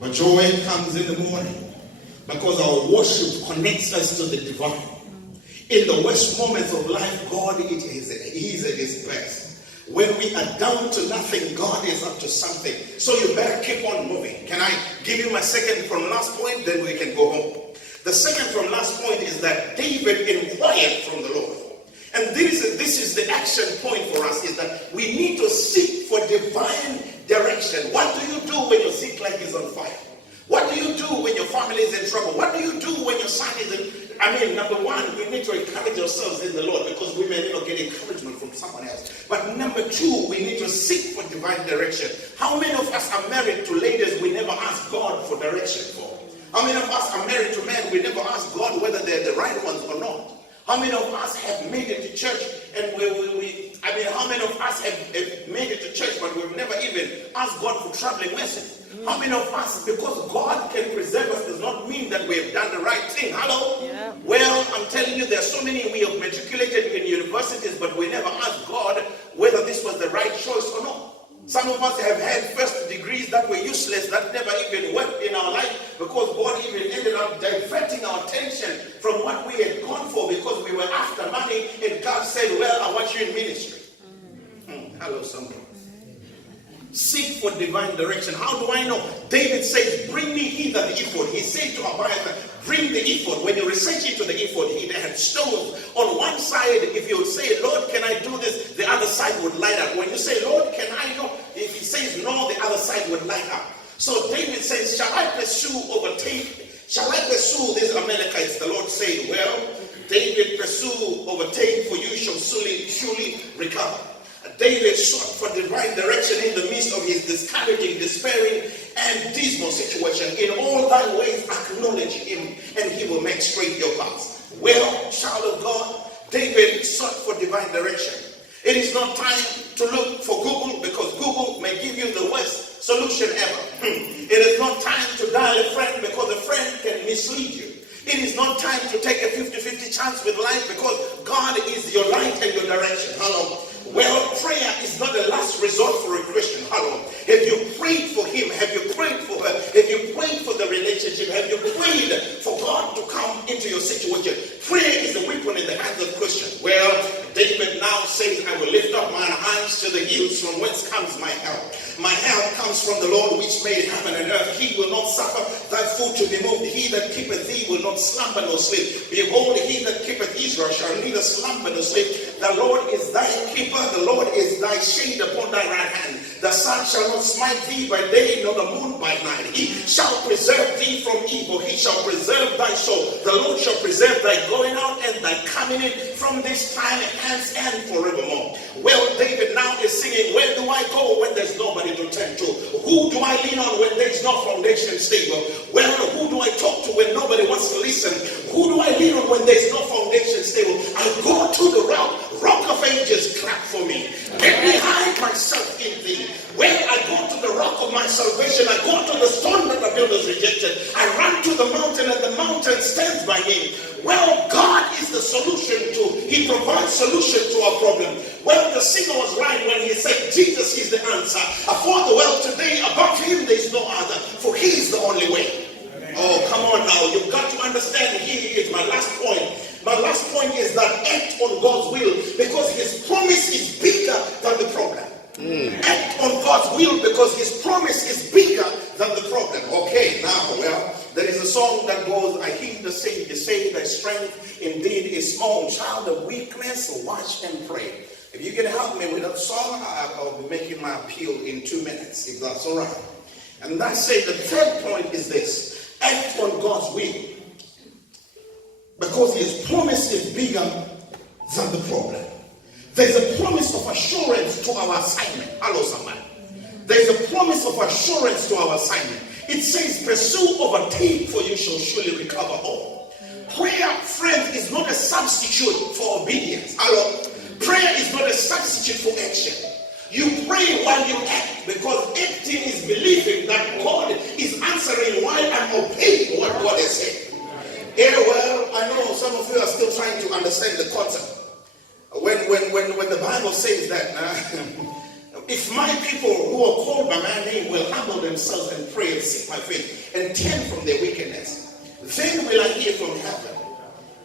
But joy comes in the morning because our worship connects us to the divine. In the worst moments of life, God He's at his best. When we are down to nothing, God is up to something. So you better keep on moving. Can I give you my second from last point? Then we can go home. The second from last point is that David inquired from the Lord. And this is the action point for us, is that we need to seek for divine direction. What do you do when your sick leg is on fire? What do you do when your family is in trouble? What do you do when your son is in... number one, we need to encourage ourselves in the Lord, because we may not get encouragement from someone else. But number two, we need to seek for divine direction. How many of us are married to ladies we never ask God for direction for? How many of us are married to men we never ask God whether they're the right ones or not? How many of us have made it to church and how many of us have made it to church but we've never even asked God for traveling mercy? How many of us, because God can preserve us, does not mean that we have done the right thing? Hello? Yeah. Well, I'm telling you, there are so many we have matriculated in universities, but we never asked God whether this was the right choice or not. Some of us have had first degrees that were useless, that never even worked in our life, because God even ended up diverting our attention from what we had gone for, because we were after money, and God said, well, I want you in ministry. Hello, somebody. Seek for divine direction. How do I know? David says, bring me hither the ephod. He said to Abiathar, bring the ephod. When you research into the ephod, he had stones. On one side, if you would say, Lord, can I do this? The other side would light up. When you say, Lord, can I go? If he says no, the other side would light up. So David says, shall I pursue these Amalekites? The Lord said, well, David, pursue, overtake, for you shall surely recover. David sought for divine direction in the midst of his discouraging, despairing, and dismal situation. In all thy ways acknowledge him, and he will make straight your paths. Well, child of God, David sought for divine direction. It is not time to look for Google, because Google may give you the worst solution ever. It is not time to dial a friend, because a friend can mislead you. It is not time to take a 50-50 chance with life, because God is your light and your direction. Hello. Well, prayer is not a last resort for a Christian. Hello. Have you prayed for him? Have you prayed for her? Have you prayed for the relationship? Have you prayed for God to come into your situation? Prayer is a weapon in the hands of Christians. Well, David now says, I will lift up my hands to the hills, from whence comes my help. My help comes from the Lord which made heaven and earth. He will not suffer thy foot to be moved. He that keepeth thee will not slumber nor sleep. Behold, he that keepeth Israel shall neither slumber nor sleep. The Lord is thy keeper. The Lord is thy shade upon thy right hand. The sun shall not smite thee by day, nor the moon by night. He shall preserve thee from evil. He shall preserve thy soul. The Lord shall preserve thy going out and thy coming in from this time hence and forevermore. Well, David now is singing, where do I go when there's nobody to turn to? Who do I lean on when there's no foundation stable? Well, who do I talk to when nobody wants to listen? Who do I lean on when there's no foundation stable? I go to the rock of ages, clap for me. Let me hide myself in thee. When I go to the rock of my salvation, I go to the stone that the builders rejected. I run to the mountain, and the mountain stands by me. Well, God is the solution he provides solution to our problem. Well, the singer was right when he said, Jesus is the answer. For the world today, above him there is no other, for he is the only way. Oh, come on now. You've got to understand, here is my last point. My last point is that act on God's will, because his promise is bigger than the problem. Act on God's will, because his promise is bigger than the problem. Okay, now, well, there is a song that goes, I hear the Savior say, thy strength indeed is small. Child of weakness, watch and pray. If you can help me with that song, I'll be making my appeal in 2 minutes, if that's all right. And I say the third point is this: act on God's will, because his promise is bigger than the problem. There's a promise of assurance to our assignment. Hello, somebody. There's a promise of assurance to our assignment. It says, pursue, overtake, for you shall surely recover all. Prayer, friend, is not a substitute for obedience. Hello. Prayer is not a substitute for action. You pray while you act, because acting is believing that God is answering while I'm obeying what God has said. Yeah, well, I know some of you are still trying to understand the concept. When the Bible says that if my people who are called by my name will humble themselves and pray and seek my face and turn from their wickedness, then will I hear from heaven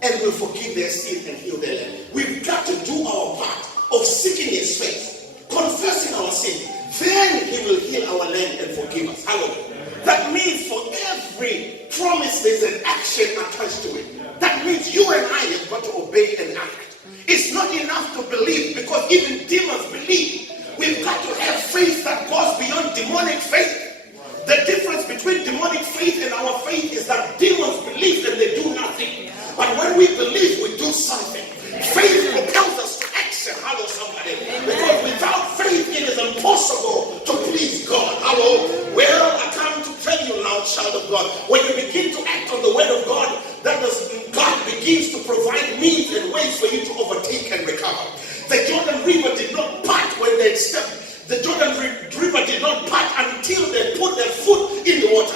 and will forgive their sin and heal their land. We've got to do our part of seeking his face, confessing our sin. Then he will heal our land and forgive us. Hallelujah. That means for every promise there's an action attached to it. That means you and I have got to obey and act. It's not enough to believe, because even demons believe. We've got to have faith that goes beyond demonic faith. The difference between demonic faith and our faith is that demons believe and they do nothing. But when we believe, we do something. Faith propels us to action. Hello, somebody. Because without faith, it is impossible to please God. Hello. Well, I come to tell you now, child of God, when you begin to act on the word of God, God begins to provide means and ways for you to overtake and recover. The Jordan River did not part when they stepped. The Jordan River did not part until they put their foot in the water.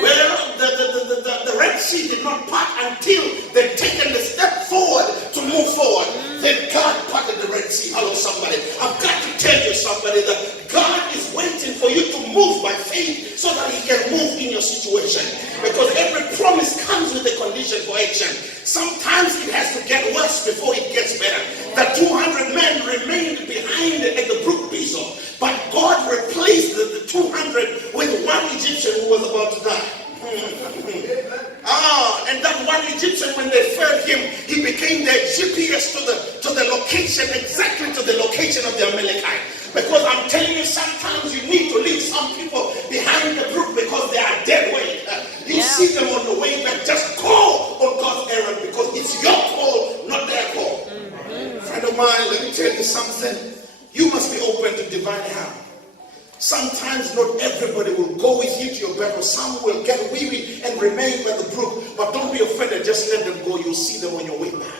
Well, the Red Sea did not part until they'd taken the step forward to move forward. Then God parted the Red Sea. Hello, somebody. I've got to tell you, somebody, that God is waiting for you to move by faith so that he can move in your situation. Because every promise comes with a condition for action. Sometimes it has to get worse before it gets better. The 200 men remained behind at the brook Bissau, but God replaced the 200 with one Egyptian who was about to die. And that one Egyptian, when they fed him, he became their GPS to the location, exactly to the location of the Amalekite. Because I'm telling you, sometimes you need to leave some people behind the brook because they are dead weight. You see them on the way back, just call on God's errand, because it's your call, not their call. Friend of mine, let me tell you something. You must be open to divine help. Sometimes not everybody will go with you to your battle. Some will get weary and remain by the brook. But don't be offended, just let them go. You'll see them on your way back.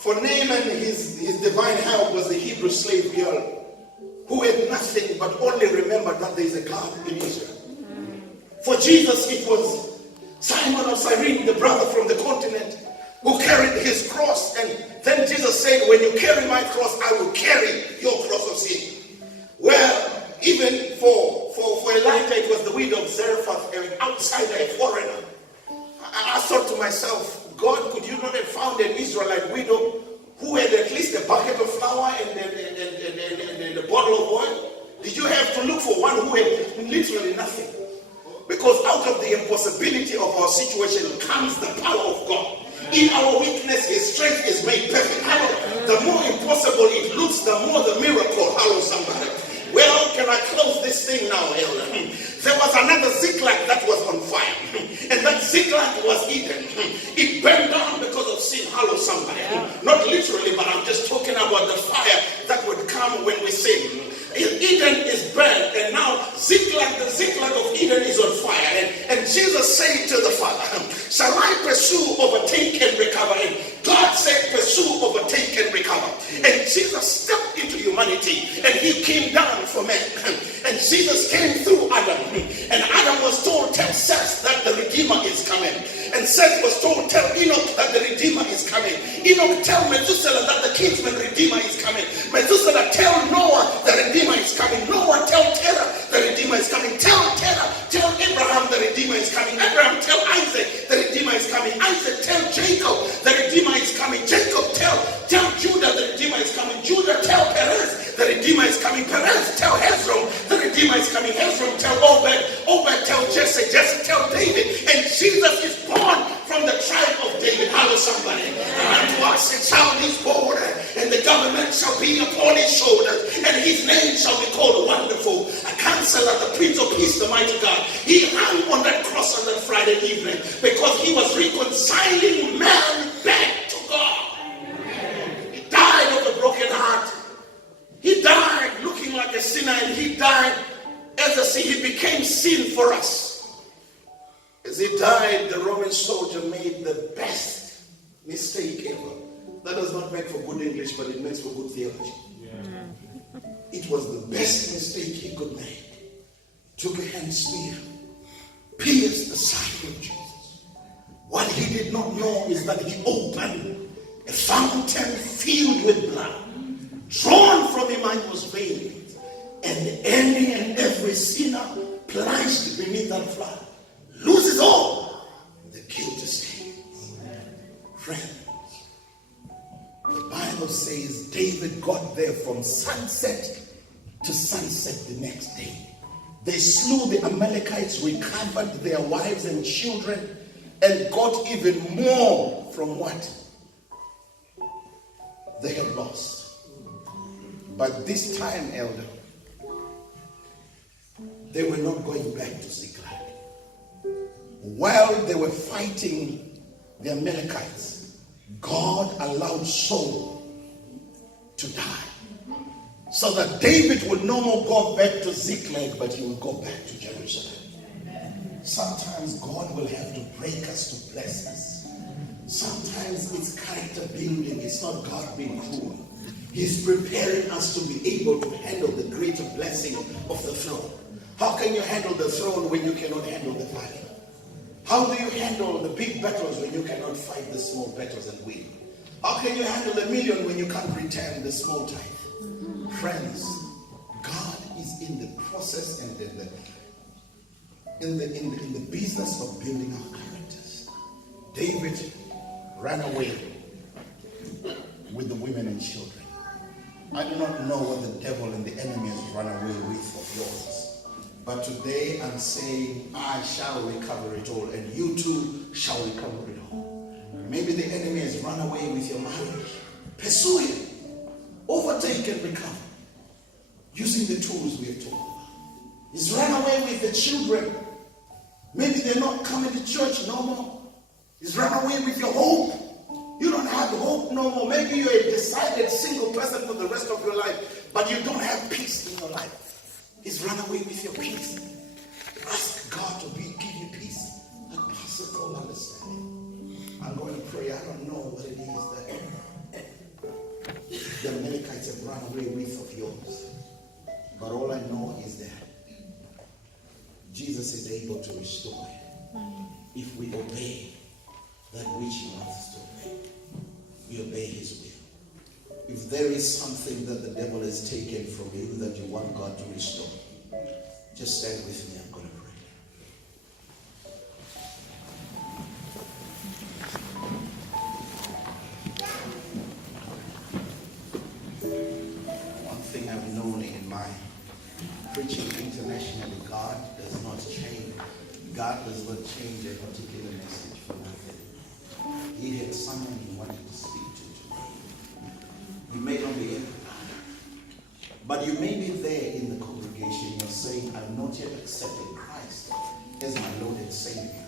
For Naaman, his divine help was the Hebrew slave girl who had nothing but only remembered that there is a God in Israel. For Jesus, it was Simon of Cyrene, the brother from the continent, who carried his cross. And then Jesus said, when you carry my cross, I will carry your cross of sin. Well, even for Elijah, it was the widow of Zarephath, an outsider, a foreigner. I thought to myself, God, could you not have found an Israelite widow who had at least a bucket of flour and a bottle of oil? Did you have to look for one who had literally nothing? Because out of the impossibility of our situation comes the power of God. In our weakness, his strength is made perfect. Hello. The more impossible it looks, the more the miracle. Hello, somebody. Well, can I close this thing now, Elder? There was another Ziklag that was on fire. And that Ziklag was Eden. It burned down because of sin. Hello, somebody. Not literally, but I'm just talking about the fire that would come when we sin. Eden is burned, and now the Ziklag of Eden is on fire. And Jesus said to the Father, shall I pursue, overtake, and recover? And God said, pursue, overtake, and recover. And Jesus stepped into humanity, and he came down for men. And Jesus came through Adam. And Adam was told, tell Seth that the Redeemer is coming. And Seth was told, tell Enoch that the Redeemer is coming. Enoch, tell Methuselah that the kinsman Redeemer is coming. Methuselah, tell Noah the Redeemer is coming. Noah, tell Terah the Redeemer is coming. Tell Terah, tell Abraham the Redeemer is coming. Abraham, tell Isaac the Redeemer is coming. Isaac, tell Jacob the Redeemer is coming. Jacob, tell Judah the Redeemer is coming. Judah, tell Perez the Redeemer is coming. Perez, tell Hezron the Redeemer is coming. Hezron, tell Obed. Obed, tell Jesse. Jesse, tell David. And Jesus is born from the tribe of David. Hello, somebody. And unto us a child is born, and the government shall be upon his shoulders, and his name shall be called Wonderful, a Counselor, the Prince of Peace, the Mighty God. He hung on that cross on that Friday evening because he was reconciling man back to God. He died of a broken heart. He died looking like a sinner, and he died as a sin. He became sin for us. As he died, the Roman soldier made the best mistake ever. That does not make for good English, but it makes for good theology. Yeah. It was the best mistake he could make. Took a hand spear, pierced the side of Jesus. What he did not know is that he opened a fountain filled with blood. drawn from him I was vain, and any and every sinner plunged beneath that flood loses all the guilty stains. Friends, the Bible says David got there from sunset to sunset the next day. They slew the Amalekites, recovered their wives and children, and got even more from what they had lost. But this time, elder, they were not going back to Ziklag. While they were fighting the Amalekites, God allowed Saul to die, so that David would no more go back to Ziklag, but he would go back to Jerusalem. Sometimes God will have to break us to bless us. Sometimes it's character building. It's not God being cruel. He's preparing us to be able to handle the greater blessing of the throne. How can you handle the throne when you cannot handle the valley? How do you handle the big battles when you cannot fight the small battles and win? How can you handle the million when you can't return the small tithe? Friends, God is in the process and in the business of building our characters. David ran away with the women and children. I do not know what the devil and the enemy has run away with of yours. But today I'm saying, I shall recover it all, and you too shall recover it all. Maybe the enemy has run away with your marriage. Pursue him. Overtake and recover. Using the tools we have talked about. He's run away with the children. Maybe they're not coming to church no more. He's run away with your hope. You don't have hope no more. Maybe you're a decided single person for the rest of your life, but you don't have peace in your life. He's run away with your peace. Ask God to give you peace that passes all understanding. I'm going to pray. I don't know what it is that the Amalekites have run away with of yours. But all I know is that Jesus is able to restore if we obey that which he wants us to obey. We obey his will. If there is something that the devil has taken from you that you want God to restore, just stand with me. I'm going to pray. One thing I've known in my preaching internationally, God does not change. God does not change a particular message for nothing. He had someone he wanted to speak to today. You may not be able, but you may be there in the congregation. You're saying, I've not yet accepted Christ as my Lord and Savior.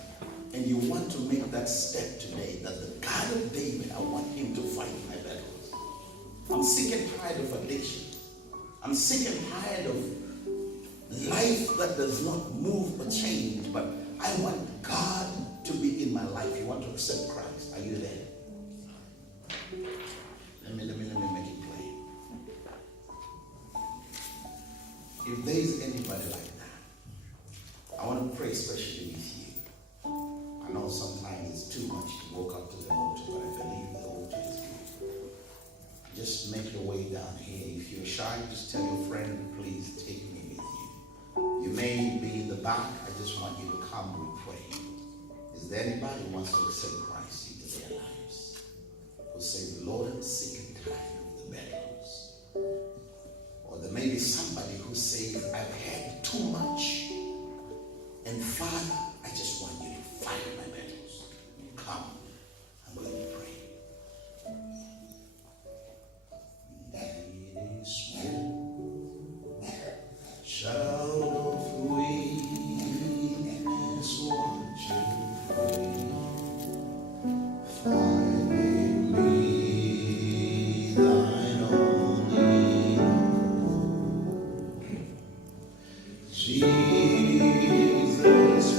And you want to make that step today, that the God of David, I want him to fight my battles. I'm sick and tired of addiction. I'm sick and tired of life that does not move or change, but I want God to be in my life. You want to accept Christ. Are you there? Let me make it plain. If there is anybody like that, I want to pray especially with you. I know sometimes it's too much to walk up to the altar, but I believe the altar is good. Just make your way down here. If you're shy, just tell your friend, please take me with you. You may be in the back. I just want you to come, we pray. Is there anybody who wants to accept Christ into their lives? Who say, Lord, I'm sick and tired of the battles. Or there may be somebody who says, I've had too much. And Father, I just want you to fight my battles. Come, I'm going to pray. It is well. Shout of weakness, want to pray. Find in me thine only love. Jesus,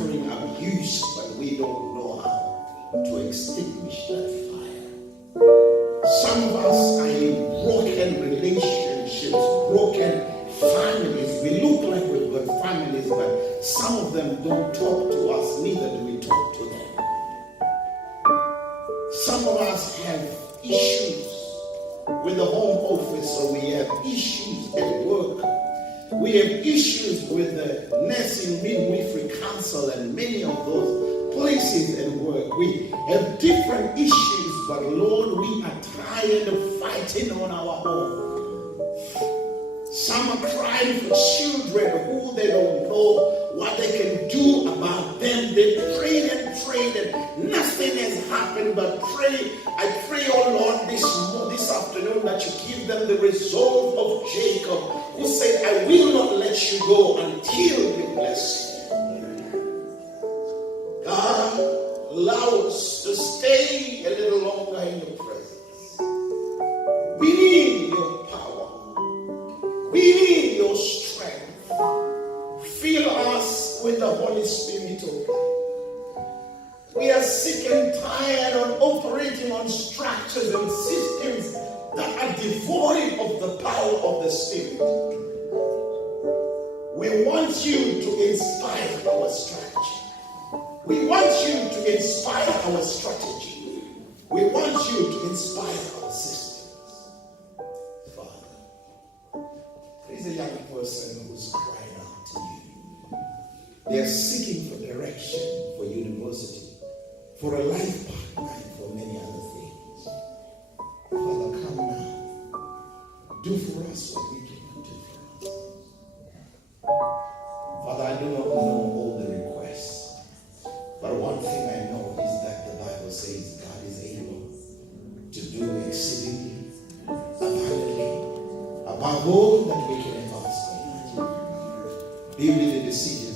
suffering abuse, but we don't know how to extinguish that fire. Some of us are in broken relationships, broken families. We look like we've got families, but some of them don't talk to us, neither do we talk to them. Some of us have issues with the home office, or we have issues at work. We have issues with the nursing midwifery council and many of those places at work. We have different issues, but Lord, we are tired of fighting on our own. Some are crying for children who they don't know what they can do about them. They prayed and nothing has happened, but I pray, oh Lord, this afternoon that you give them the resolve of Jacob, who said, I will not let you go until you bless me. God, allow us to stay a little longer in your presence. We need your power. We need your strength. Fill us with the Holy Spirit, oh God. We are sick and tired of operating on structures and systems that are devoid of the power of the Spirit. We want you to inspire our strategy. We want you to inspire our strategy. We want you to inspire our systems. Father, there's a young person who's crying out to you. They are seeking for direction for university, for a life partner, and for many other things. Father, come now. Do for us what we cannot do for us. Father, I do not know all the requests, but one thing I know is that the Bible says God is able to do exceedingly, abundantly, above all that we can ever ask or imagine. Be with the decision